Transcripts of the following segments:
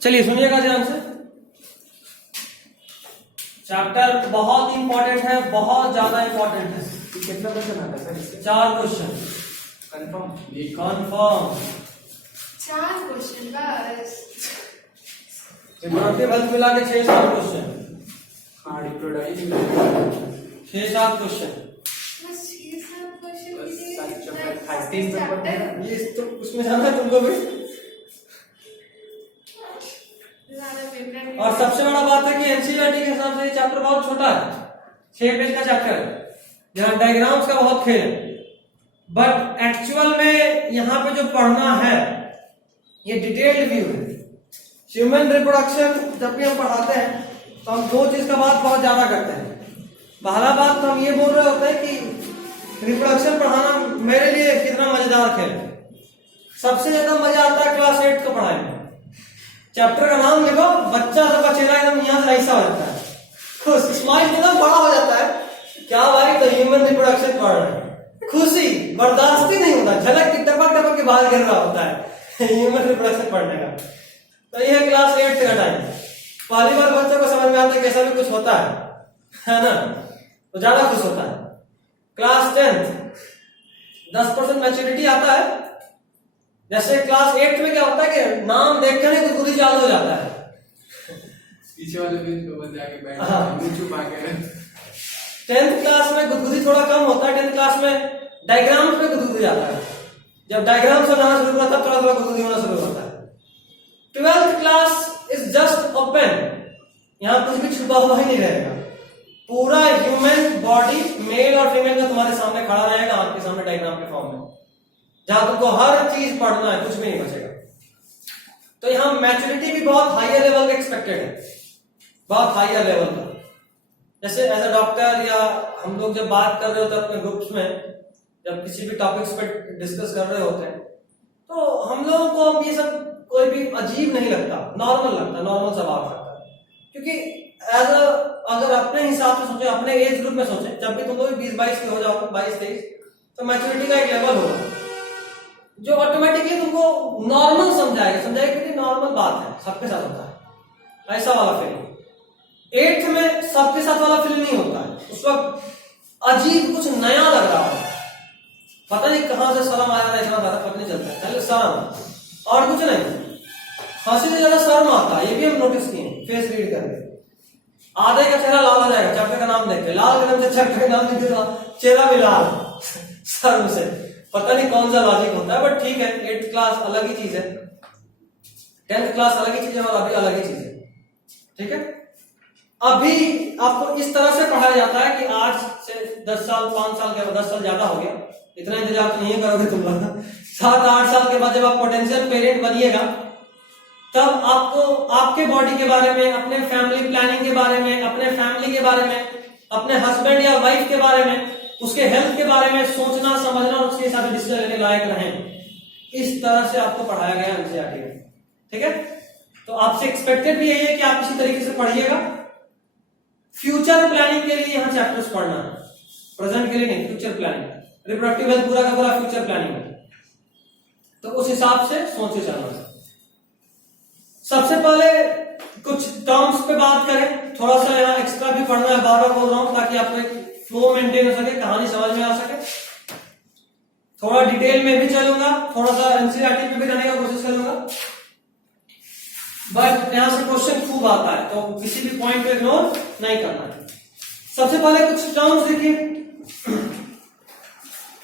चलिए सुनिएगा ध्यान से। चैप्टर बहुत इंपॉर्टेंट है, बहुत ज्यादा इंपॉर्टेंट है। कितना क्वेश्चन आता है सर इससे? 4 क्वेश्चन कंफर्म? कन्फर्म। 4 क्वेश्चन बस। रिप्रोडक्टिव हेल्थ मिला के 6-7 क्वेश्चन। हाँ, रिप्रोडक्टिव 6-7 क्वेश्चन। बस 6-7 क्वेश्चन बस कीजिए। 13 पेपर है। ये तो उसमें जाना है तुमको भी। ज्यादा पेपर नहीं। और सबसे बड़ा बात है कि एनसीईआरटी के हिसाब से ये चैप्टर बहुत छोटा है, 6 पेज का चैप्टर है, जहाँ डायग्राम्स का बहुत खेल है। बट एक्चुअल में यहाँ पे जो पढ़ना है ये डिटेल्ड व्यू है। ह्यूमन रिप्रोडक्शन जब भी हम पढ़ाते हैं तो हम 2 चीज का बात बहुत ज्यादा करते हैं। पहला बात तो हम ये बोल रहे होते हैं कि रिप्रोडक्शन पढ़ाना मेरे लिए कितना मजेदार खेल है। सबसे ज्यादा मजा आता है क्लास 8 को पढ़ाने में। चैप्टर का नाम लिखो, बच्चा सबका चेहरा एकदम यहाँ से ऐसा हो जाता है, तो स्माइल एकदम बड़ा हो जाता है। क्या भाई, तो ह्यूमन रिप्रोडक्शन पढ़ रहे हैं, खुशी बर्दाश्त ही नहीं होता, झलक की टपक टपक के बाहर गिर रहा होता है ह्यूमन रिप्रोडक्शन पढ़ने का। तो ये है क्लास 8 का टाइम। पहली बार बच्चे को समझ में आता है कैसा भी कुछ होता है ना, तो ज्यादा खुश होता है। क्लास 10 10% मैच्योरिटी आता है। जैसे क्लास 8 में क्या होता है कि नाम देख कर ही गुदगुदी चालू हो जाता है। पीछे वाले बेंच पे बस जाके बैठ हाँ। चुप आके 10th क्लास में गुदगुदी थोड़ा कम होता है। 10th क्लास में डायग्राम्स पे गुदगुदी आता है। जब डायग्राम्स बनाना शुरू होता है थोड़ा थोड़ा गुदगुदी होना शुरू होता है। 12th class is just open, यहाँ कुछ भी छुपा हुआ ही नहीं रहेगा। पूरा ह्यूमन बॉडी मेल और फीमेल का तुम्हारे सामने खड़ा रहेगा, आपके सामने डायग्राम के फॉर्म में, जहां तुमको हर चीज पढ़ना है, कुछ भी नहीं बचेगा। तो यहाँ मैच्योरिटी भी बहुत हायर लेवल का एक्सपेक्टेड है, बहुत हायर लेवल का। जैसे एज अ डॉक्टर या हम लोग जब बात कर रहे होते हैं अपने ग्रुप्स में, जब किसी भी टॉपिक्स पे डिस्कस कर रहे होते हैं, तो हम लोगों को अब ये सब कोई भी अजीब नहीं लगता, नॉर्मल लगता, नॉर्मल सा बात लगता है। क्योंकि एज अगर अपने हिसाब से सोचे, अपने एज ग्रुप में सोचे, जब भी तुम लोग 20-22 के हो जाओगे, 22-23, तो मैच्योरिटी का एक लेवल होगा जो ऑटोमेटिकली तुमको नॉर्मल समझाएगा कि नॉर्मल बात है, सबके साथ होता है, ऐसा वाला फीलिंग। 8th में सबके साथ वाला फीलिंग नहीं होता है। उस वक्त अजीब कुछ नया लग रहा है, पता नहीं कहां से शर्म आ रहा है, इतना ज्यादा पता नहीं चलता है। पहले शर्म और कुछ नहीं, हंसी से ज्यादा शर्म आता है। ये भी हम नोटिस किए फेस रीड करके। आधे का चेहरा लाल हो जाएगा चैप्टर का नाम देख के, लाल कलम से चैप्टर का नाम लिख देगा, चेहरा भी लाल शर्म से। पता नहीं कौन सा लॉजिक होता है, बट ठीक है। 8th क्लास अलग ही चीज है, 10th क्लास अलग ही चीज है, और अभी अलग ही चीज है। ठीक है, अभी आपको इस तरह से पढ़ाया जाता है कि आज से 10 साल 5 साल के बाद, 10 साल ज्यादा हो गया, इतना इंतजार तो नहीं करोगे तुम लोग। 7-8 साल के बाद जब आप पोटेंशियल पेरेंट बनिएगा, तब आपको आपके बॉडी के बारे में, अपने फैमिली प्लानिंग के बारे में, अपने फैमिली के बारे में, अपने हस्बैंड या वाइफ के बारे में, उसके हेल्थ के बारे में सोचना समझना, उसके हिसाब से डिसीजन लेने लायक रहें। इस तरह से आपको पढ़ाया गया एनसीईआरटी में। ठीक है, तो आपसे एक्सपेक्टेड भी यही है कि आप इसी तरीके से पढ़िएगा। फ्यूचर प्लानिंग के लिए यहाँ चैप्टर्स पढ़ना है, प्रेजेंट के लिए नहीं, फ्यूचर प्लानिंग। रिप्रोडक्टिव हेल्थ पूरा का पूरा फ्यूचर प्लानिंग है, तो उस हिसाब से सोचे चलना। सबसे पहले कुछ टर्म्स पे बात करें, थोड़ा सा यहाँ एक्स्ट्रा भी पढ़ना है, बार बार बोल रहा हूं ताकि आपको एक फ्लो मेंटेन हो सके, कहानी समझ में आ सके। थोड़ा डिटेल में भी चलूंगा, थोड़ा सा एनसीईआरटी पे भी रहने का कोशिश करूंगा, बट यहां से क्वेश्चन खूब आता है, तो किसी भी पॉइंट को इग्नोर नहीं करना है। सबसे पहले कुछ टर्म्स देखिए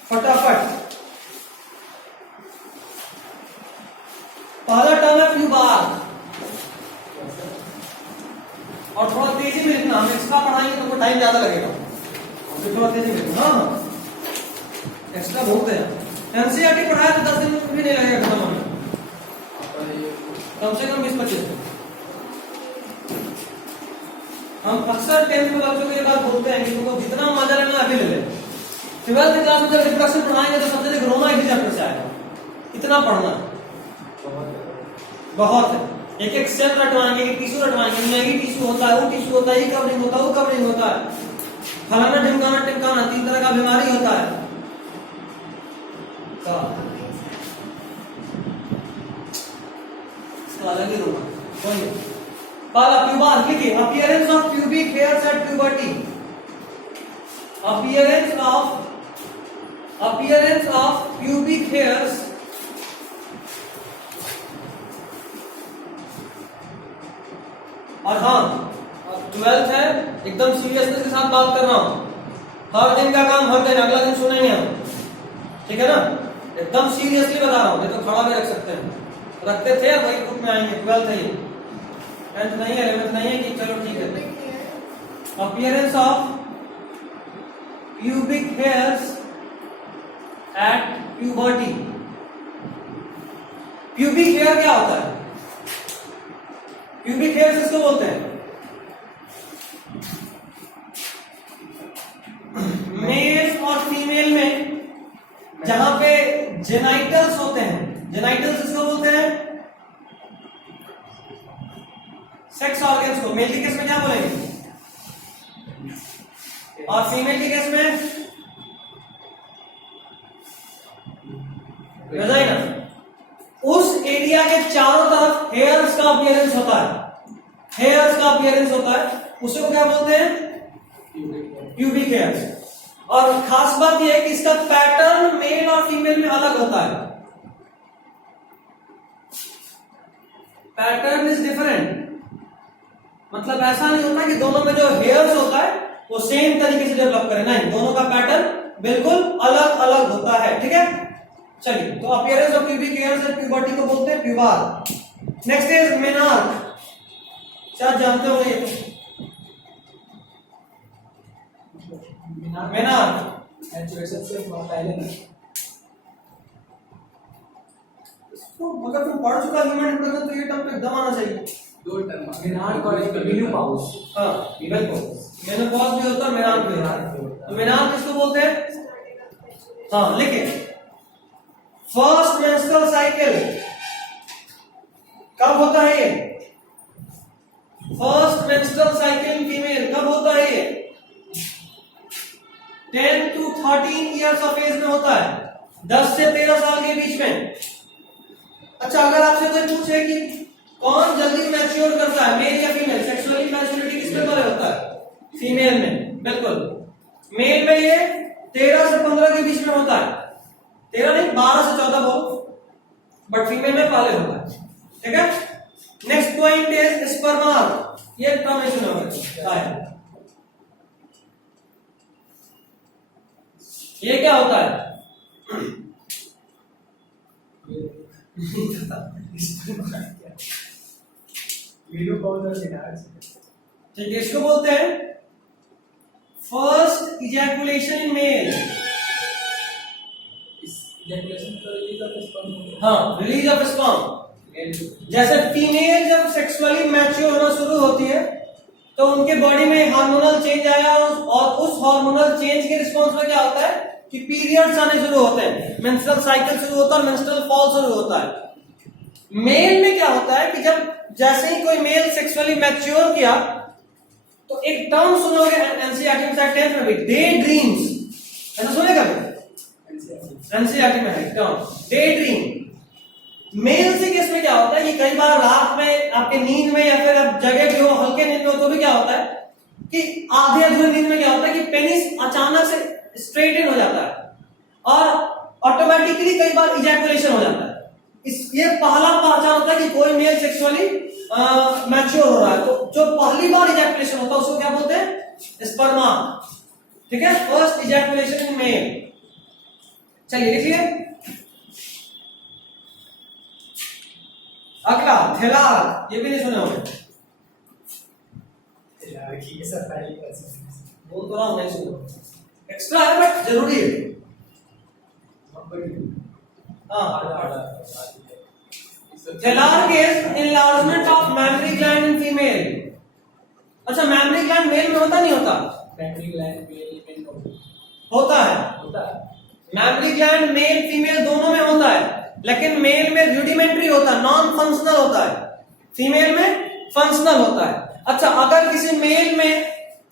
फटाफट। पहला टर्म है प्यूबार, और थोड़ा तेजी में लिखना, हम एक्स्ट्रा पढ़ाएंगे तो टाइम ज्यादा लगेगा, थोड़ा तेजी में लिखना। हाँ, एक्स्ट्रा बहुत है। एनसीईआरटी पढ़ाया तो 10 दिन भी नहीं लगेगा खत्म होने, कम से कम 20-25 दिन। हम अक्सर 10th के बच्चों के बाद बोलते हैं कि तुमको जितना मजा लेना अभी ले ले। 12th क्लास में जब रिप्रोडक्शन पढ़ाएंगे तो सबसे ज्यादा रोना इसी चैप्टर से आएगा, इतना पढ़ना बहुत है। एक सेल रटवाएंगे, एक टिश्यू रटवाएंगे, मैगी टिश्यू होता है, वो टिश्यू होता है, ये कवरिंग होता है, वो कवरिंग होता है, फलाना ढिमकाना टिमकाना, 3 तरह का बीमारी होता है। अलग ही रोना। पहला प्यूबार लिखिए, appearance of pubic hairs at puberty, appearance of pubic hairs और हाँ 12th है, एकदम सीरियसनेस के साथ बात कर रहा हूं, हर दिन का काम हर दिन, अगला दिन सुनेंगे हम, ठीक है ना, एकदम सीरियसली बता रहा हूं, ये तो खड़ा भी रख सकते हैं, रखते थे वही ग्रुप में आएंगे, 12th है ये, 10th नहीं है, 11th नहीं है कि चलो ठीक है। Appearance of pubic hairs at puberty, pubic hair क्या होता है? प्यूबिक हेयर किसको बोलते हैं? मेल और फीमेल में जहां पे जेनाइटल्स होते हैं, जेनाइटल्स किसको बोलते हैं? सेक्स ऑर्गन्स को। मेल के केस में क्या बोलेंगे? और फीमेल के केस में वेजाइना। उस एरिया के चारों तरफ हेयर्स का अपीयरेंस होता है, हेयर्स का अपीयरेंस होता है, उसको क्या बोलते हैं? Pubic hairs. और खास बात यह है कि इसका पैटर्न मेल और फीमेल में अलग होता है, पैटर्न इज डिफरेंट, मतलब ऐसा नहीं होता कि दोनों में जो हेयर्स होता है वो सेम तरीके से डेवलप करें, नहीं, दोनों का पैटर्न बिल्कुल अलग अलग होता है, ठीक है। चलिए, तो appearance of pubic hairs at puberty को बोलते हैं प्यूबार। नेक्स्ट इज मेनार्क, शायद जानते हो ये, मेनार्क एजुकेशन से पहले ना, इसको अगर तुम पढ़ चुका ह्यूमन रिप्रोडक्शन तो ये टर्म पे एकदम आना चाहिए। दो टर्म मेनार्क और मेनोपॉज। हाँ बिल्कुल, मेनोपॉज भी होता है, मेनार्क भी होता है। तो मेनार्क किसको बोलते हैं? हाँ लिखिए, फर्स्ट मेंस्ट्रुअल साइकिल कब होता है ये? फर्स्ट मेंस्ट्रुअल साइकिल फीमेल कब होता है ये? 10 to 13 इयर्स ऑफ एज में होता है, 10 से 13 साल के बीच में। अच्छा, अगर आपसे कोई पूछे कि कौन जल्दी मैच्योर करता है, मेल या फीमेल, सेक्सुअली मैच्योरिटी किसमें पहले होता है? फीमेल में, बिल्कुल। मेल में ये 13 से 15 के बीच में होता है, 13 नहीं 12 से 14 बोलो, बट फीमेल में पहले होता है, ठीक है। नेक्स्ट पॉइंट इज स्पर्मार, ये टर्म नहीं सुना होगा, ये क्या होता है? ठीक है, इसको बोलते हैं फर्स्ट इजैकुलेशन इन मेल। हाँ, रिलीज ऑफ स्पर्म। जैसे फीमेल जब सेक्सुअली मैच्योर होना शुरू होती है तो उनके बॉडी में हार्मोनल चेंज आया, और उस हार्मोनल चेंज के रिस्पॉन्स में क्या होता है कि पीरियड्स आने शुरू होते हैं, मेंस्ट्रुअल साइकिल शुरू होता है, मेंस्ट्रुअल फॉल शुरू होता है। मेल में क्या होता है कि जब जैसे ही कोई मेल सेक्सुअली मैच्योर किया तो एक टर्म सुनोगे एनसीईआरटी में, 10th में भी, डे ड्रीम्स, ऐसा सुनेगा? एनसीईआरटी में है टर्म डे ड्रीम। मेल से केस में क्या होता है कि कई बार रात में आपके नींद में या फिर आप जगह भी हो, हल्के नींद में हो, तो भी क्या होता है कि आधे अधूरे नींद में क्या होता है कि पेनिस अचानक से स्ट्रेट इन हो जाता है और ऑटोमेटिकली कई बार इजैकुलेशन हो जाता है। ये पहला पहचान होता है कि कोई मेल सेक्सुअली मैच्योर हो रहा है। तो जो पहली बार इजैकुलेशन होता है उसको क्या बोलते हैं? स्पर्मा, ठीक है, फर्स्ट इजैकुलेशन इन मेल। चलिए लिखिए अगला थेलार, ये भी नहीं सुने होंगे, बोल तो रहा हूं, नहीं सुनो, एक्स्ट्रा है बट जरूरी है। Thelarche case enlargement of mammary gland in female। अच्छा, mammary gland मेल में होता नहीं होता? होता है। mammary gland मेल फीमेल दोनों में होता है, लेकिन मेल में रूडिमेंट्री होता है, नॉन फंक्शनल होता है, फीमेल में फंक्शनल होता है। अच्छा, अगर किसी मेल में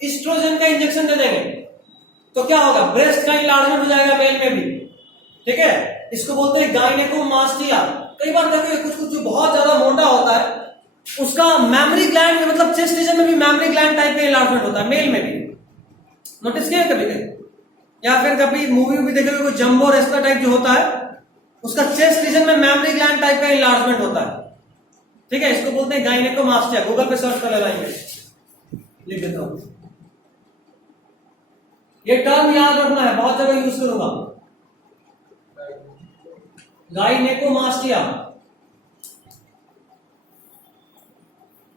एस्ट्रोजन का इंजेक्शन दे देंगे तो क्या होगा? ब्रेस्ट का इलाजमेंट हो जाएगा मेल में भी, ठीक है। इसको बोलते हैं गायनेकोमास्टिया। कई बार देखो कुछ कुछ जो बहुत ज्यादा मोटा होता है उसका मेमोरी ग्लैंड में मतलब चेस्ट रीजन में भी मेमोरी ग्लैंड टाइप का इन्लार्जमेंट होता है, मेल में भी। नोटिस किया कभी कभी, या फिर कभी मूवी भी देखोगे कोई जंबो रेस्टा टाइप जो होता है, उसका चेस्ट रीजन में मेमोरी ग्लैंड टाइप का इन्लार्जमेंट होता है। ठीक है, इसको बोलते हैं गायनेकोमास्टिया। गूगल पे सर्च कर लेना, लिख देता हूं। ये टर्म याद रखना है, बहुत जगह यूज करूंगा। गायनेकोमास्टिया,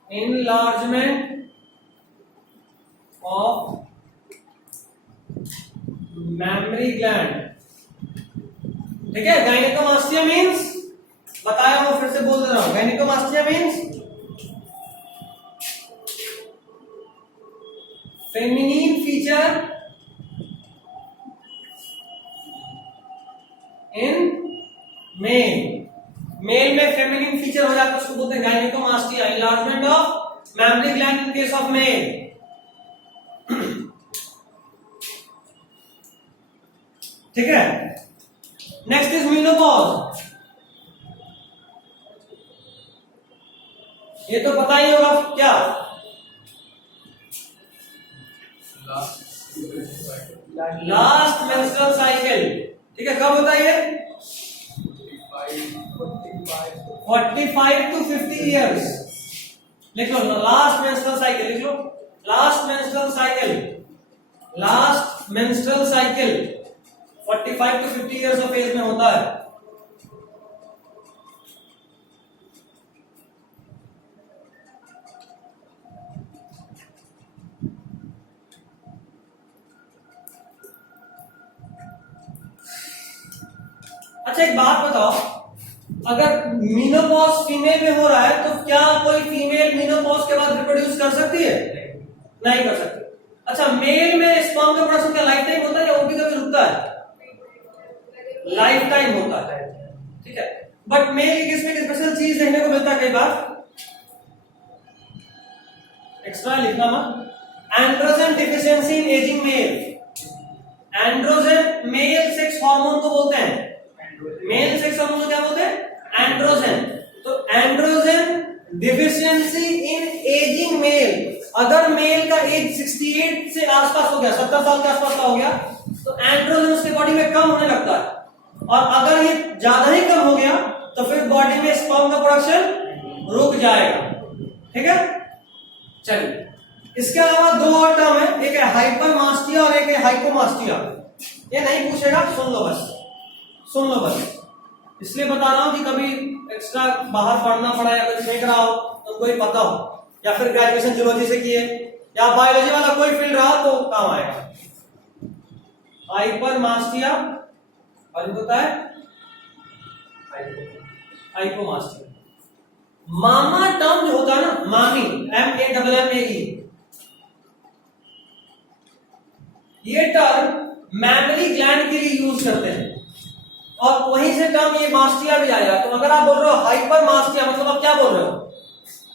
enlargement of mammary gland। ठीक है, गायनेकोमास्टिया मीन्स, बताया मैं फिर से बोल दे रहा हूं, gynaecomastia means feminine feature in male. Male में फेमिनिन फीचर हो जाता है, उसको बोलते हैं gynaecomastia, enlargement of mammary gland in case of male. ठीक है, नेक्स्ट इज मेनोपॉज। ये तो पता ही होगा क्या, लास्ट मेंस्ट्रुअल साइकिल। ठीक है, कब होता है ये? 45 to 50 years। लिख लो, लास्ट मेंस्ट्रुअल साइकिल लिख लो, last menstrual cycle, last menstrual cycle 45 to 50 years of age में होता है। अच्छा एक बात बताओ, अगर मीनोपॉज फीमेल में हो रहा है तो क्या कोई फीमेल मीनोपॉज के बाद रिप्रोड्यूस कर सकती है? नहीं कर सकती। अच्छा, मेल में स्पर्म का प्रोडक्शन क्या लाइफ टाइम होता है या वो भी कभी रुकता है? लाइफ टाइम होता है। ठीक है, बट मेल की इसमें एक स्पेशल चीज देखने को मिलता है कई बार, एक्स्ट्रा लिखना मत, androgen deficiency in ageing male. Androgen male sex hormone को बोलते हैं, मेल सेक्स हार्मोन को क्या बोलते हैं? एंड्रोजन। तो androgen deficiency in ageing male, अगर मेल का एज 68 से आसपास हो गया, 70 साल के आसपास का हो गया, तो एंड्रोजन उसके बॉडी में कम होने लगता है। और अगर ये ज्यादा ही कम हो गया तो फिर बॉडी में स्पर्म का प्रोडक्शन रुक जाएगा। ठीक है, चलिए, इसके अलावा दो और टर्म है, एक है हाइपरमास्टिया और एक है हाइपोमास्टिया। ये नहीं पूछेगा, सुन लो बस, सुन लो बस, इसलिए बता रहा हूं कि कभी एक्स्ट्रा बाहर पढ़ना पड़ा या कुछ देख रहा हो तो कोई पता हो, या फिर ग्रेजुएशन जूलॉजी से किए या बायोलॉजी वाला कोई फील्ड रहा तो काम आएगा। हाइपरमास्टिया और होता है हाइपोमास्टिया। मामा टर्म जो होता है ना, मामी, MAMMAE, ये टर्म मैमरी ग्लैंड के लिए यूज करते हैं और वहीं से टर्म ये मास्टिया भी आएगा। तो अगर आप बोल रहे हो हाइपरमास्टिया, मतलब आप क्या बोल रहे हो?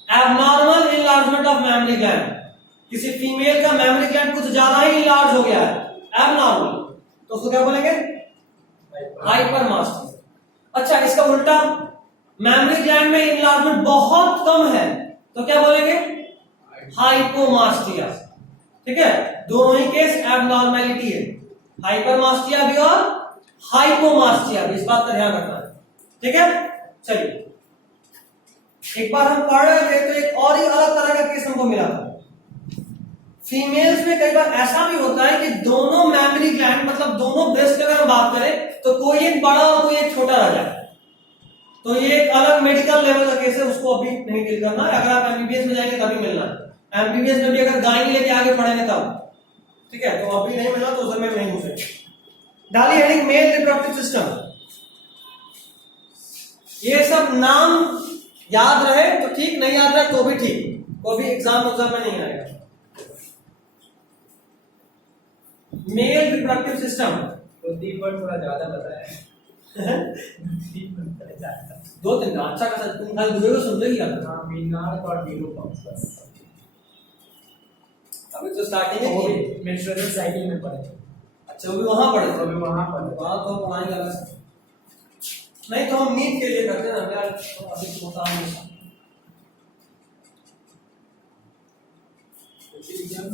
Abnormal enlargement of mammary gland. किसी फीमेल का मैमरी ग्लैंड कुछ ज्यादा ही इनलार्ज हो गया है, एबनॉर्मल, तो उसको क्या बोलेंगे? हाइपरमास्टिया। अच्छा, इसका उल्टा, मैमरी ग्लैंड में इनलार्जमेंट बहुत कम है तो क्या बोलेंगे? हाइपोमास्टिया। ठीक है, दोनों ही केस एबनॉर्मैलिटी है, हाइपरमास्टिया भी और हाइपोमास्टिया भी, इस बात का ध्यान रखना है। ठीक है, चलिए, एक बार हम पढ़ रहे थे तो एक और ही अलग तरह का केस हमको मिला था। फीमेल्स में कई बार ऐसा भी होता है कि दोनों मैमरी ग्लैंड, मतलब दोनों ब्रेस्ट की अगर हम बात करें तो कोई एक बड़ा और कोई एक छोटा रह जाए, तो ये एक अलग मेडिकल लेवल का केस है, उसको अभी नहीं डील करना है। अगर आप एमबीबीएस में जाएंगे तभी मिलना है, एमबीबीएस में भी अगर गायनी लेके आगे पढ़ेंगे तब। ठीक है, तो अभी नहीं मिला तो उस समय नहीं पूछे। डाली हेडिंग मेल रिप्रोडक्टिव सिस्टम। ये सब नाम याद रहे तो ठीक, नहीं याद रहे तो भी ठीक, वो भी एग्जाम में नहीं आएगा। मेल रिप्रोडक्टिव सिस्टम, तो 3 वर्ड थोड़ा ज्यादा बताया। 2-3 का अच्छा खासा, तुम कल दूसरे को सुन रही है। हाँ, मीनार और मीनोपॉज बस। अभी तो स्टार्टिंग में मेंस्ट्रुअल साइकिल में पढ़े थे। अच्छा, वो भी वहां पढ़े थे? तो मैं वहां पढ़े, वहां तो पढ़ाने लगा। नहीं तो हम नीट के लिए करते हैं ना यार, तो अभी तो बता नहीं। System,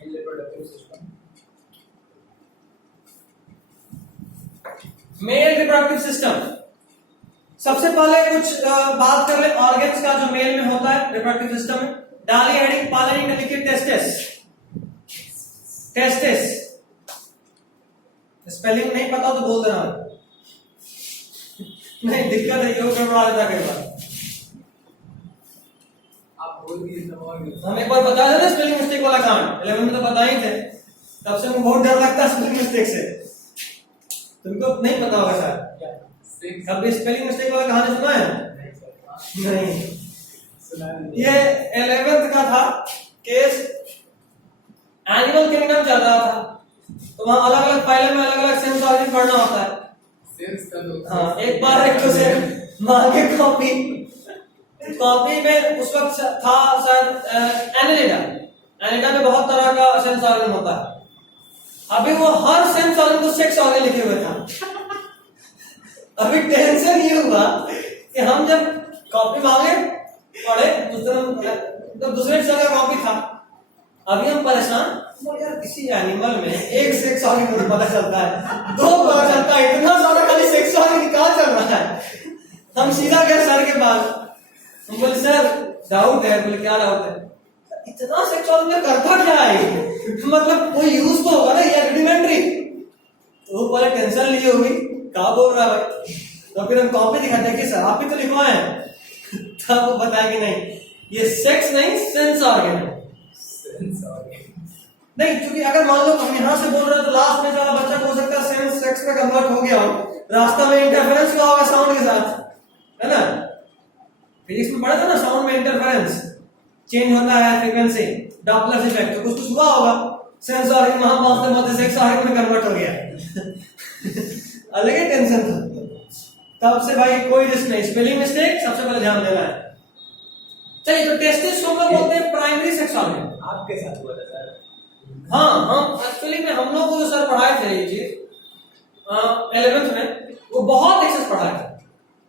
male reproductive system. Male reproductive system, सबसे पहले कुछ बात कर ले ऑर्गन्स का जो मेल में होता है रिप्रोडक्टिव सिस्टम में। डाली हेडिंग पालनी में लिखिए टेस्टिस। टेस्टिस स्पेलिंग नहीं पता तो बोल देना, नहीं दिक्कत है, क्यों गड़बड़ा देता कई बार। आप बोल दिए तो और हम एक बार बता देते स्पेलिंग मिस्टेक वाला कांड 11 में तो बता ही थे, तब से मुझे बहुत डर लगता है स्पेलिंग मिस्टेक से। तुमको नहीं पता होगा शायद, कभी स्पेलिंग मिस्टेक वाला कहानी सुना है? नहीं, ये 11th का था केस, एनिमल किंगडम चल रहा था, तो वहां अलग अलग फाइलों में अलग अलग सेंस ऑर्गन पढ़ना होता है। सेंस का लोग हाँ, एक बार एक तो से मांगे कॉपी में उस वक्त था शायद एनेलिडा। एनेलिडा में बहुत तरह का सेंस ऑर्गन होता है। अभी वो हर सेंस ऑर्गन को सेक्स ऑर्गन लिखे हुए था। अभी टेंशन ये हुआ कि हम जब कॉपी मांगे पढ़े उस दिन तो दूसरे विषय का कॉपी था, अभी हम परेशान, यार किसी एनिमल में एक सेक्स ऑर्गन मुझे पता चलता है, दो पता चलता है, इतना सारा खाली सेक्स ऑर्गन कहाँ चल रहा है। हम सीधा गए सर के पास, हम बोले सर डाउट है। बोले क्या डाउट है? इतना सेक्स ऑर्गन करता क्या है, मतलब कोई यूज तो होगा ना, ये रुडिमेंट्री। तो वो बड़े टेंशन लिए हुई, क्या बोल रहा है भाई। तो फिर हम कॉपी दिखाते कि सर आप ही तो लिखवाए हैं। तब वो बताया कि नहीं, ये सेक्स नहीं सेंस ऑर्गन है। सेंस ऑर्गन नहीं, क्योंकि अगर मान लो हम यहाँ से बोल रहे हैं तो लास्ट में वाला बच्चा हो सकता है सेंस सेक्स में कन्वर्ट हो गया हो, रास्ता में इंटरफेरेंस हुआ होगा साउंड के साथ, है ना। फिजिक्स में पढ़ा था ना, साउंड में इंटरफेरेंस चेंज होता है फ्रीक्वेंसी, डॉपलर इफेक्ट, तो कुछ हुआ होगा, सेंस ऑर्गन वहां पहुंचते पहुंचते सेक्स ऑर्गन में कन्वर्ट हो गया। अलग ही टेंशन था। तब से भाई कोई रिस्क नहीं, स्पेलिंग मिस्टेक सबसे पहले ध्यान देना है। चलिए, तो टेस्टिस को हम लोग बोलते हैं प्राइमरी सेक्स ऑर्गन। आपके साथ हुआ था सर? हाँ, हम एक्चुअली में हम लोग को जो सर पढ़ाए थे ये चीज 11th में, वो बहुत एक्सेस पढ़ाए थे,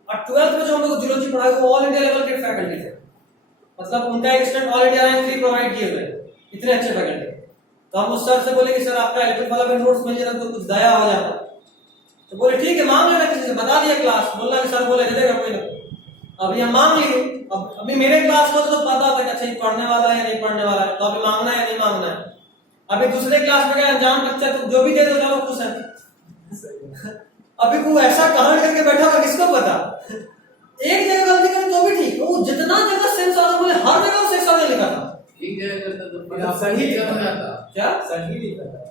और 12th में जो हम लोग जियोलॉजी पढ़ाए वो ऑल इंडिया लेवल के फैकल्टी थे, मतलब उनका एक student all India rank 3 provide किए हुए, इतने अच्छे फैकल्टी। तो हम उस सर से बोले कि सर आपका 11th वाला भी नोट्स मिल जाता तो कुछ दया हो जाता। तो बोले ठीक है मांग लेना किसी से, बता दिया क्लास, बोलना कि सर बोले दे देगा कोई ना। अभी हम मांग लिए, अब अभी मेरे क्लास को तो पता था कि अच्छा ये पढ़ने वाला है या नहीं पढ़ने वाला है, तो अभी मांगना है नहीं मांगना है। अभी दूसरे क्लास में गए अनजान बच्चा, तो जो भी दे दो चलो खुश है। अभी वो ऐसा कहानी करके बैठा हुआ किसको पता। एक जगह गलती करे तो भी ठीक, वो जितना जगह सेंस ऑर्गन बोले हर जगह सेंस ऑर्गन लिखा था। एक जगह करता तो फिर आप आप सही सही लिखा करना था। था। क्या सही लिखा था?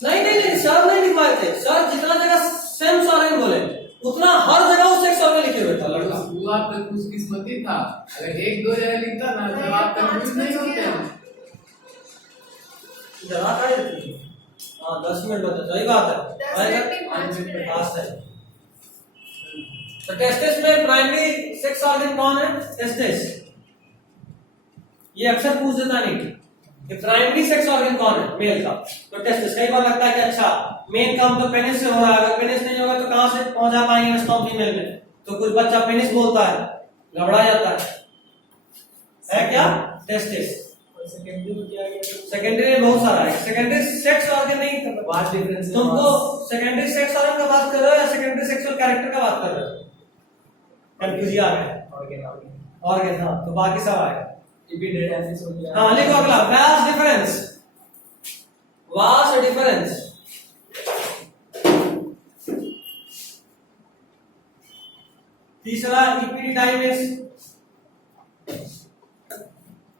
नहीं, सर नहीं लिखवाए थे। सर जितना जगह सेंस ऑर्गन बोले उतना हर जगह वो सेक्स ऑर्गन लिखे हुए था लड़का। वो आपका खुशकिस्मती था, अगर एक दो जगह लिखता ना तो आप कंफ्यूज नहीं होते हैं। जरा का ही हाँ 10 मिनट बचा, सही बात है। 10 मिनट नहीं, 5 मिनट। पास है। तो टेस्टिस में प्राइमरी सेक्स ऑर्गन कौन है? टेस्टिस। ये अक्सर पूछ देता नहीं कि प्राइमरी सेक्स ऑर्गन कौन है मेल का, तो टेस्टिस। कई बार लगता है कि अच्छा मेन काम तो पेनिस से हो रहा है, अगर पेनिस नहीं होगा तो कहां से पहुंचा पाएंगे मेस्टॉम फीमेल में। तो कुछ बच्चा पेनिस बोलता है, घबरा जाता है क्या? टेस्टिस। सेकेंडरी में बहुत सारा है। सेकेंडरी सेक्स ऑर्गन नहीं, बात डिफरेंस तुमको सेकेंडरी सेक्स ऑर्गन का बात कर रहे हो या सेकेंडरी सेक्सुअल कैरेक्टर का बात कर रहे हो? कंफ्यूजन आ गया। ऑर्गन हाँ, तो बाकी सब आएगा। इपिडेडेमिस हो गया। हाँ लिखो अगला, वास्ट डिफरेंस। वास्ट डिफरेंस तीसरा इपिडिडाइमिस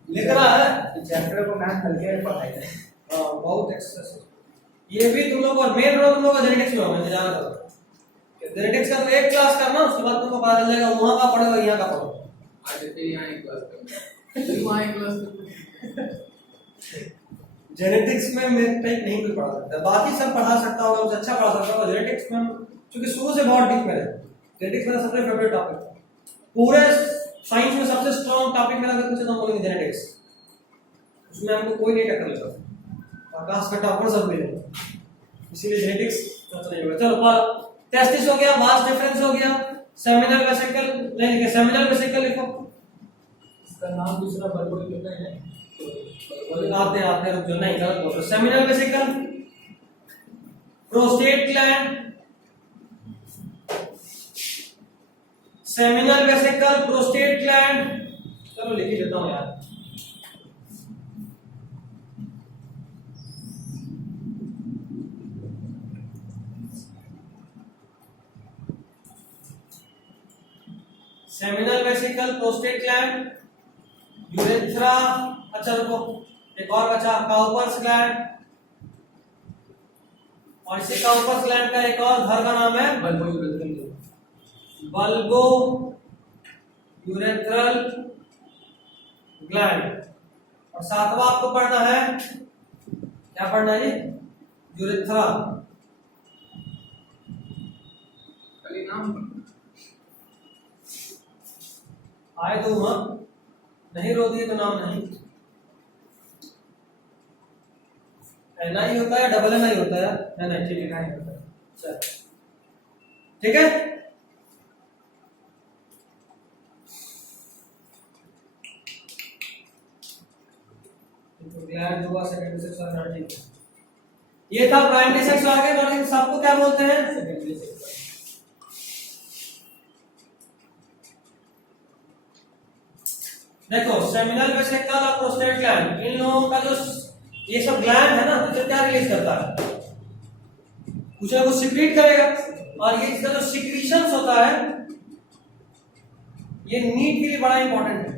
लिख रहा है। चैप्टर को मैथ हल्के में पढ़ाई है। हाँ बहुत एक्सेस है। ये भी तुम लोग और मेन रोल तुम लोग का जेनेटिक्स में होगा, जाना करो। जेनेटिक्स का तो एक क्लास करना, उसके बाद तुमको पता चल जाएगा वहां का पढ़ोगे यहाँ का पढ़ो। आज फिर यहाँ एक क्लास करना, फिर वहाँ एक क्लास करना। जेनेटिक्स में मैं टाइप नहीं कोई पढ़ा सकता, बाकी सब पढ़ा सकता होगा, मुझे अच्छा पढ़ा सकता होगा। जेनेटिक्स में क्योंकि शुरू से बहुत डीप में है, जेनेटिक्स मेरा सबसे फेवरेट टॉपिक था। पूरे साइंस में सबसे स्ट्रॉन्ग टॉपिक मेरा अगर पूछे तो बोलेंगे जेनेटिक्स। उसमें हमको कोई नहीं टक्कर लेता, आकाश का टॉपर सब मिले, इसीलिए जेनेटिक्स नहीं होगा। चलो टेस्टिस हो गया, वास्ट डिफरेंस हो गया, सेमिनल वेसिकल नहीं लिखे, सेमिनल वेसिकल लिखो। इसका नाम दूसरा बर्बल क्यों है? आते आते रुक जाओ, नहीं गलत बोल, seminal vesicle, prostate gland, seminal vesicle, prostate gland, चलो लिख ही लेता हूं यार। Seminal vesicle, prostate gland, urethra, अच्छा रुको एक और बचा, काउपर्स ग्लैंड, और इसी काउपर्स ग्लैंड का एक और घर का नाम है बल्बो यूरेथ्रल ग्लैंड। और सातवां आपको पढ़ना है, क्या पढ़ना है जी? यूरेथ्रा। खाली नाम आए तो वहां नहीं रो दिए तो नाम नहीं। एन आई होता है, डबल एन आई होता है, नहीं ठीक है, नहीं होता है। चल ठीक है, तो ग्लैंड हुआ, सेकेंडरी सेक्स हुआ, ठीक है। ये था प्राइमरी सेक्स। आगे बढ़ते हैं, सबको क्या बोलते हैं? Secondary sex. देखो सेमिनल वेसिकल और प्रोस्टेट ग्लैंड, इन लोगों का जो ये सब ग्लैंड है ना, तो क्या रिलीज करता है? कुछ ना कुछ सिक्रीट करेगा, और ये इसका जो सिक्रीशंस होता है ये नीट के लिए बड़ा इंपॉर्टेंट है।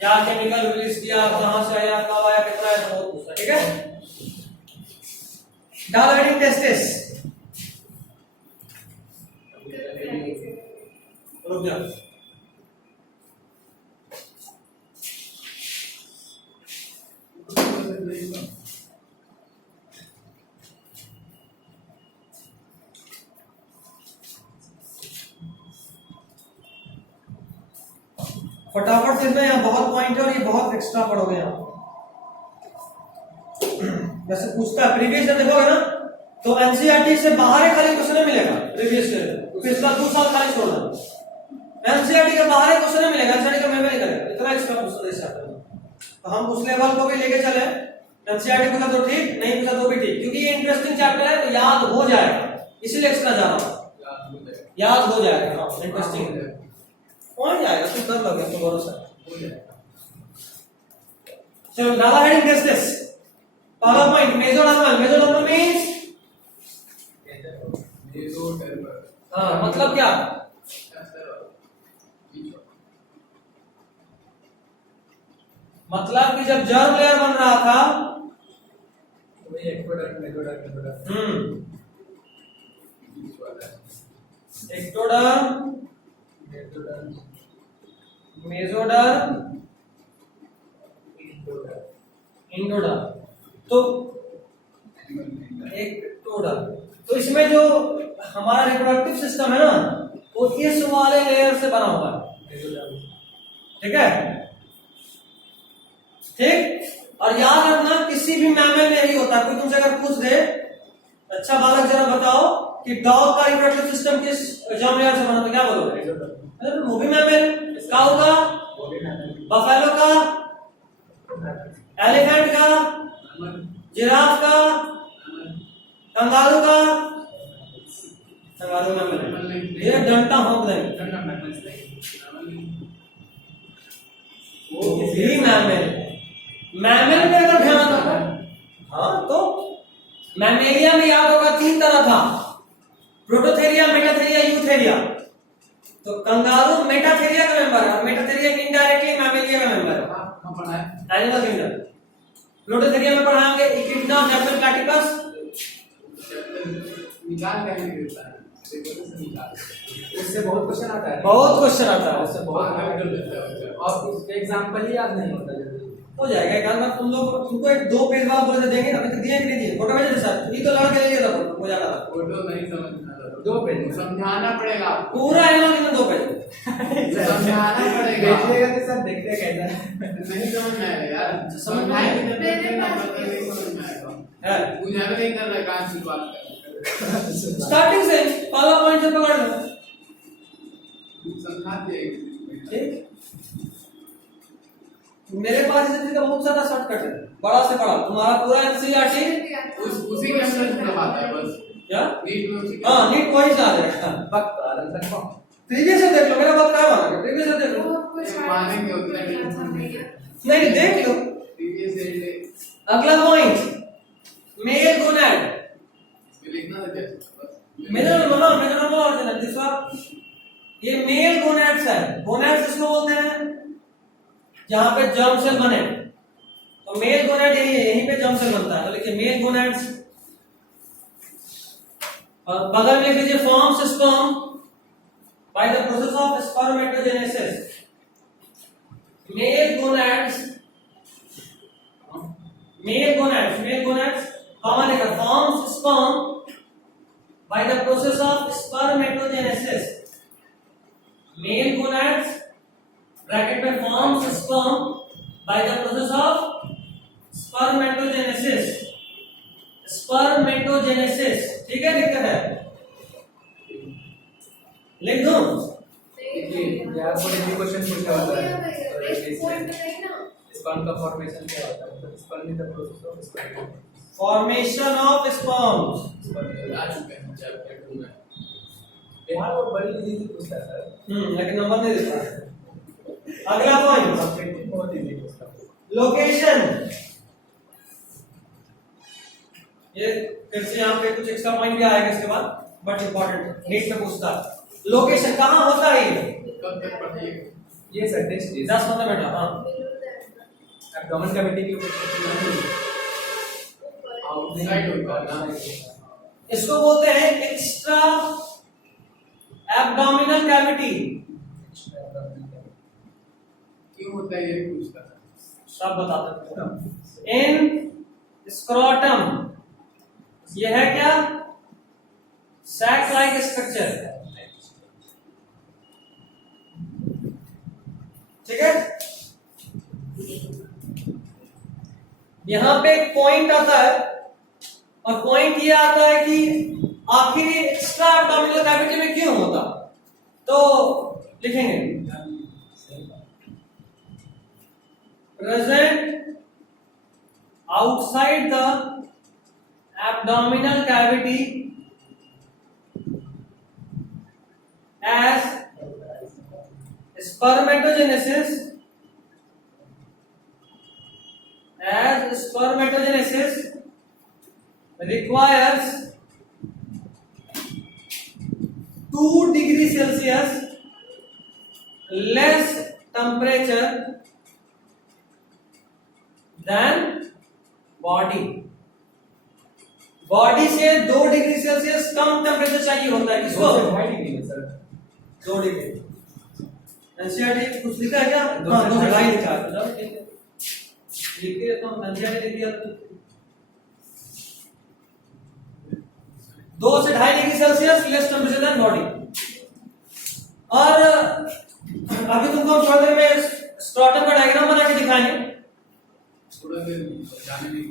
क्या केमिकल रिलीज किया, कहां से आया, कब आया, कितना आया, तो बहुत कुछ। ठीक है, डायलाइटिंग टेस्टिस, रुक जा, फटाफट से मैं, यहाँ बहुत पॉइंट है और ये बहुत एक्स्ट्रा पढ़ोगे यहाँ। जैसे पूछता है प्रीवियस ईयर देखोगे ना, तो एनसीईआरटी से बाहर ही खाली क्वेश्चन मिलेगा। प्रीवियस ईयर पिछला 2 साल खाली छोड़ना, एनसीईआरटी के बाहर ही क्वेश्चन मिलेगा, एनसीईआरटी का मैं नहीं करेगा, इतना एक्स्ट्रा क्वेश्चन ऐसे आता है। तो हम उस लेवल को भी लेके चले, एनसीईआरटी पूछा तो ठीक, नहीं पूछा तो भी ठीक, क्योंकि ये इंटरेस्टिंग चैप्टर है, तो याद हो जाएगा, इसलिए एक्स्ट्रा जा रहा हूं, याद हो जाएगा। हाँ इंटरेस्टिंग पहुंच जाएगा, तुम कर लोगे, तो भरोसा हो जाएगा। चलो डायलाइटिंग टेस्टिस, पहला पॉइंट मेसोडर्मल। मेसोडर्मल मींस हाँ, मतलब क्या? मतलब कि जब जर्म लेयर बन रहा था, एक्टोडर्म, मेसोडर्म, इंडोडर्म, तो एक्टोडर्म। तो इसमें जो हमारा रिप्रोडक्टिव सिस्टम है ना, वो इस वाले लेयर से बना हुआ है। ठीक है, ठीक। और याद रखना किसी भी मैमल में यही होता है। कोई तुमसे अगर पूछ दे, अच्छा बालक जरा बताओ कि डॉग का रिप्रोडक्टिव सिस्टम किस जर्म लेयर से बना, तो क्या बोलोगे? वो भी मैमल। काऊ का, बफेलो का, एलिफेंट का, जिराफ का, कंगारू का, कंगारू मैमल, ये डंटा होंक देंगे, वो भी मैमल। मैमल में अगर ध्यान रखो, हाँ तो मैमेलिया में याद होगा 3 तरह था, प्रोटोथेरिया, मेटाथेरिया, यूथेरिया। तो कंगारू मेटाथेरिया का मेंबर है, मेटाथेरिया इनडायरेक्टली मैमेलिया का मेंबर है, एनिमल किंगडम। प्रोटोथेरिया में पढ़ाएंगे इकिडना, नेप्टन, प्लैटिपस। निकाल कैसे देता है, इससे बहुत क्वेश्चन आता है, बहुत क्वेश्चन आता है, इससे बहुत, और उसके एग्जांपल ही याद नहीं होता जल्दी। हो जाएगा एक बार। तुम लोग तुमको एक 2 पेज बाद बोले देंगे, अभी तक दिए कि नहीं दिए? फोटो भेजे सर, ये तो लड़के ले लिया था, हो जाएगा। फोटो नहीं समझना, 2 पेज समझाना पड़ेगा, पूरा एनिमल किंगडम 2 पेज समझाना पड़ेगा। देखिएगा तो सब देखते कैसा है, नहीं समझ में आएगा यार, समझाएंगे तब नहीं समझ में आएगा। बुझा भी नहीं कर रहा है, कहां से बात कर, स्टार्टिंग से पहला पॉइंट से पकड़ लो, समझा दे। ठीक। मेरे पास इसी का बहुत सारा शॉर्टकट है, बड़ा से बड़ा। तुम्हारा पूरा एनसीईआरटी उसी के अंदर मतलब आता है बस क्या? नीट में उसी के हाँ, नीट वही से आ जाएगा। वक्त आरंभ तक कौन? प्रीवियस से देख लो, मेरा बात क्या मानेंगे? प्रीवियस से देख लो। वो कुछ मानेंगे उतना ही। नहीं, देख लो। प्रीवियस एड अगला पॉइंट, मेल गोनैड। में लिखना था क्या बस मेरा नंबर और देना दूसरा। ये मेल गोनैड्स है। गोनैड्स किसको बोलते हैं? जहां पे जर्म सेल बने, तो मेल गोनैड यहीं पे जर्म सेल बनता है। तो लिखिए मेल गोनैड्स, और बगल में लीजिए forms sperm by the process of spermatogenesis. Male gonads common है, forms sperm by the process of spermatogenesis. Male gonads bracket में forms sperm by the process of spermatogenesis. ठीक है, दिक्कत है? लिख दूं? यार वो क्वेश्चन पूछा हुआ है एक पॉइंट नहीं ना। स्पर्म का फॉर्मेशन क्या होता है? मतलब sperm is the process of sperm. Formation of sperms. आ चुका है चैप्टर 2 में। यार वो बड़ी इजी पूछता है सर। लेकिन नंबर नहीं देता है। अगला पॉइंट, सब्जेक्टिव बहुत इजी पूछता है। लोकेशन। ये फिर से यहाँ पे कुछ एक्स्ट्रा पॉइंट भी आएगा इसके बाद, बट इंपॉर्टेंट, नीट में पूछता है। लोकेशन कहाँ होता है ये? कब तक पढ़िएगा? ये सर टेस्ट 10 बेटा। हाँ, एब्डोमेन कैविटी के ऊपर आउटसाइड होता है ना। इसको बोलते हैं एक्स्ट्रा एब्डोमिनल कैविटी। क्यों होता है ये पूछता था। सब बताते हैं। इन स्क्रोटम, ये है क्या? Sac like structure. ठीक है, यहां पे एक पॉइंट आता है, और पॉइंट ये आता है कि आखिर ये एक्स्ट्रा एब्डोमिनल कैविटी में क्यों होता। तो लिखेंगे present outside the abdominal cavity as spermatogenesis requires 2 degree Celsius less temperature than body से 2 डिग्री सेल्सियस कम टेम्परेचर चाहिए होता है किसको? 2 डिग्री। एनसीईआरटी कुछ लिखा है क्या? हाँ, 2.5 लिखा है। चलो ठीक है, लिख के तो एनसीईआरटी लिख दिया। 2 से 2.5 degree Celsius less temperature than body. और अभी तुमको थोड़ी देर में स्ट्रैटम का डायग्राम बना के दिखाएंगे। थोड़ा देर जाने नहीं।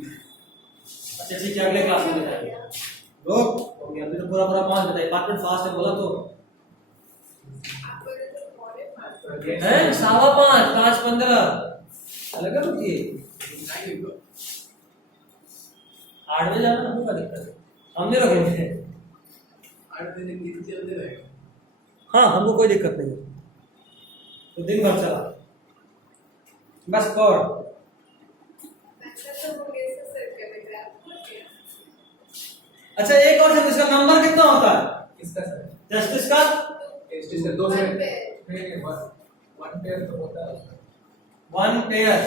अच्छा ठीक है, अगले क्लास में दिखाएंगे। लोग हो गया, अभी तो पूरा 5 बताइए। डिपार्टमेंट फास्ट है बोला तो है 5:15 5:15 अलग होती है। 8 बजे जाना, हमको क्या दिक्कत है? हमने रोकेंगे 8 बजे दिन चलते रहेगा। हाँ, हमको कोई दिक्कत नहीं है, तो दिन भर चला बस कवर। अच्छा एक और, इसका नंबर कितना होता है? किसका सर? जस्टिस का टेस्ट से 2 से 1 पेयर तो होता है। 1 पेयर,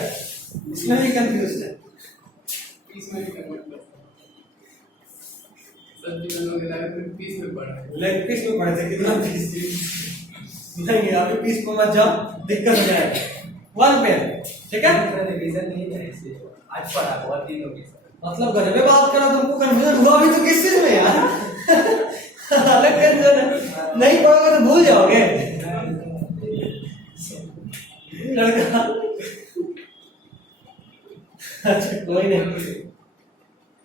इसमें भी कंफ्यूज है। पीस में भी कन्वर्ट करता है। सब चीजों को मिला के पीस में पढ़ा है। लेग पीस में पढ़े थे, कितना पीस? नहीं, अभी पीस को मत जाओ, दिक्कत हो जाएगा। 1 पेयर, ठीक है। रिवीजन नहीं है इसलिए आज पढ़ा बहुत दिन हो गए सर। मतलब घर में बात करो, तुमको कंफ्यूजन हुआ भी तो किस चीज में यार? अलग टेंशन है, नहीं पढ़ोगे तो भूल जाओगे लड़का। अच्छा कोई नहीं,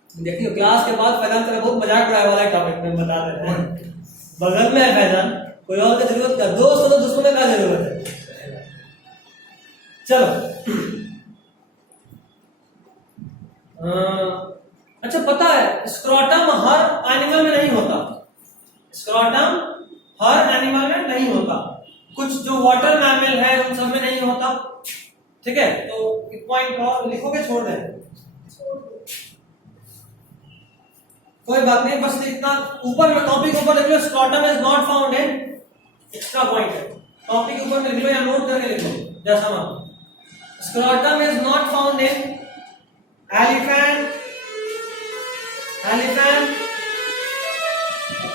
देखियो क्लास के बाद फैजान तेरा बहुत मजाक उड़ाए वाला टॉपिक में बता देते हैं। बगल में है फैजान, कोई और की जरूरत क्या? दोस्त हो तो दुश्मन का जरूरत है। चलो अच्छा पता है स्क्रोटम हर एनिमल में नहीं होता, स्क्रोटम हर एनिमल में नहीं होता, कुछ जो वाटर मैमल है उन सब में नहीं होता। ठीक है, तो एक पॉइंट और लिखोगे छोड़ दें? कोई बात नहीं, बस इतना ऊपर में कॉपी के ऊपर लिख लो scrotum is not found in, extra point है, कॉपी के ऊपर लिख लो या नोट करके लिख लो जैसा ना। Scrotum is not found in elephant,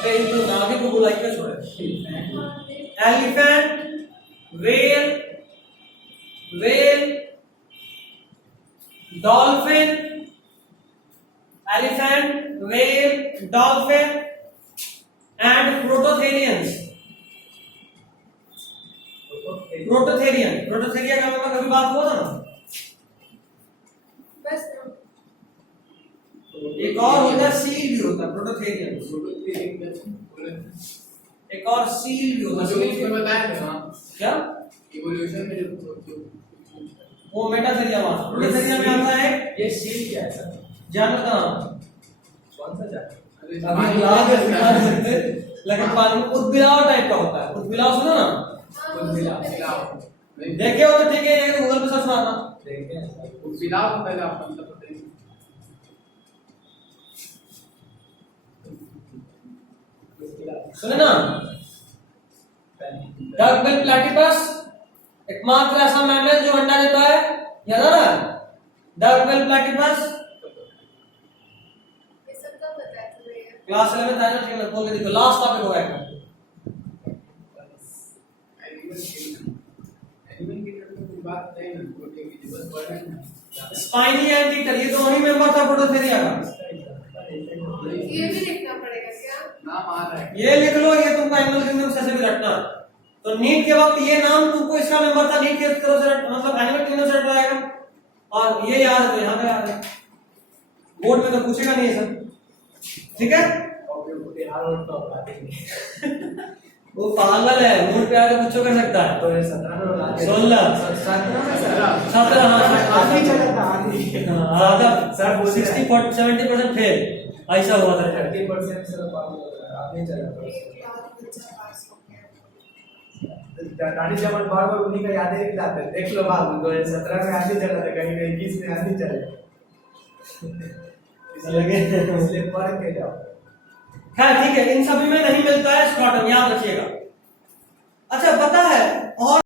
तो नाभि को बुलाई के छोड़े, elephant, whale, dolphin, elephant, whale, dolphin and prototherians. Prototheria का मतलब कभी बात हुआ था ना? बस एक और होता है सील भी होता है प्रोटोथेरियन, एक और सील भी होता है। इसमें बताया था ना क्या इवोल्यूशन में जो वो मेटाथेरिया वाला, प्रोटोथेरिया में आता है ये सील क्या है सर? जानवर का नाम कौन सा जानवर? अभी लाल के दिखा सकते, लेकिन पानी में उदबिलाव टाइप का होता है। उदबिलाव सुना ना? देखे हो तो ठीक है, लेकिन गूगल पे सर्च मारना, देखते हैं। उदबिलाव पहले आपको मतलब बताइए। सुने ना, डक बिल प्लैटिपस एकमात्र ऐसा मैमल जो अंडा देता है, याद आ रहा है? डक बिल प्लैटिपस ये सब कब बताया तुम्हें? क्लास 11 में था ना, ठीक है, खोल के देखो, लास्ट टॉपिक होगा एक। एनिमल की कोई बात नहीं ना, प्रोटीन की बस वर्णन है। स्पाइनी एंटीटर, ये तो वही मेंबर था प्रोटोथेरिया का। ये भी लिखना पड़ेगा क्या? नाम आ रहा है। ये लिख लो, ये तुमको एनिमल किंगडम से भी रटना है। तो नीट के वक्त ये नाम तुमको इसका मेंबर था, नीट की तरफ से मतलब एनिमल किंगडम से रट रहेगा, और ये याद है, यहाँ पे याद है, बोर्ड में तो पूछेगा नहीं सर। ठीक है, वो पागल है, बोर्ड पे आकर पूछो कर सकता है। तो ये 17 में बता दे। 16 17 आधी चला था, आधी। आधा सर बोल 60-70% फेल, ऐसा हुआ था। 30% से आधी चला था। एक लाख बच्चा पास हो गया। रानी जमन बार बार उन्हीं का याद ही दिलाते हैं। देख लो बाबू 2017 में आधी चला था, कहीं 21 में आधी चला, इसलिए पढ़ के जाओ। खैर ठीक है, इन सभी में नहीं मिलता है स्क्रॉटम, याद रखिएगा। अच्छा पता है और